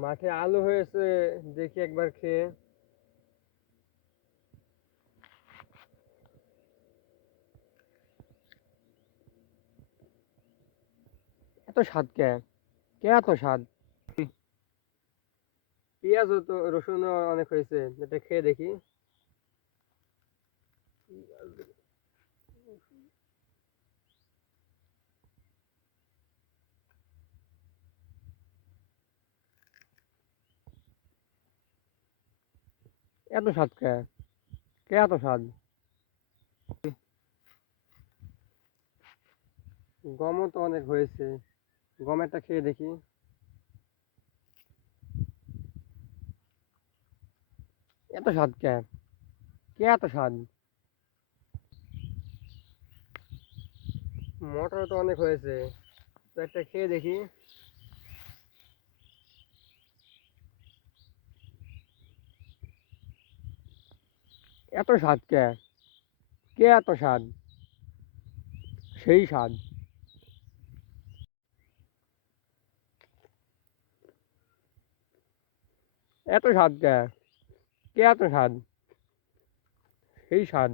মাঠে আলু হয়েছে, দেখি একবার খেয়ে। এত স্বাদ কে? কে এত স্বাদ? পেঁয়াজ তো রসুন অনেক হয়েছে, এটা খেয়ে দেখি। এত স্বাদ কে? কে এত স্বাদ? গমও তো অনেক হয়েছে। গমেরটা খেয়ে দেখি। এত স্বাদ কে? কে এত স্বাদ? মটর তো অনেক হয়েছে। তো একটা খেয়ে দেখি। এত স্বাদ কে? কে এত স্বাদ? সেই স্বাদ। এত স্বাদ কে? কে এত স্বাদ? সেই স্বাদ।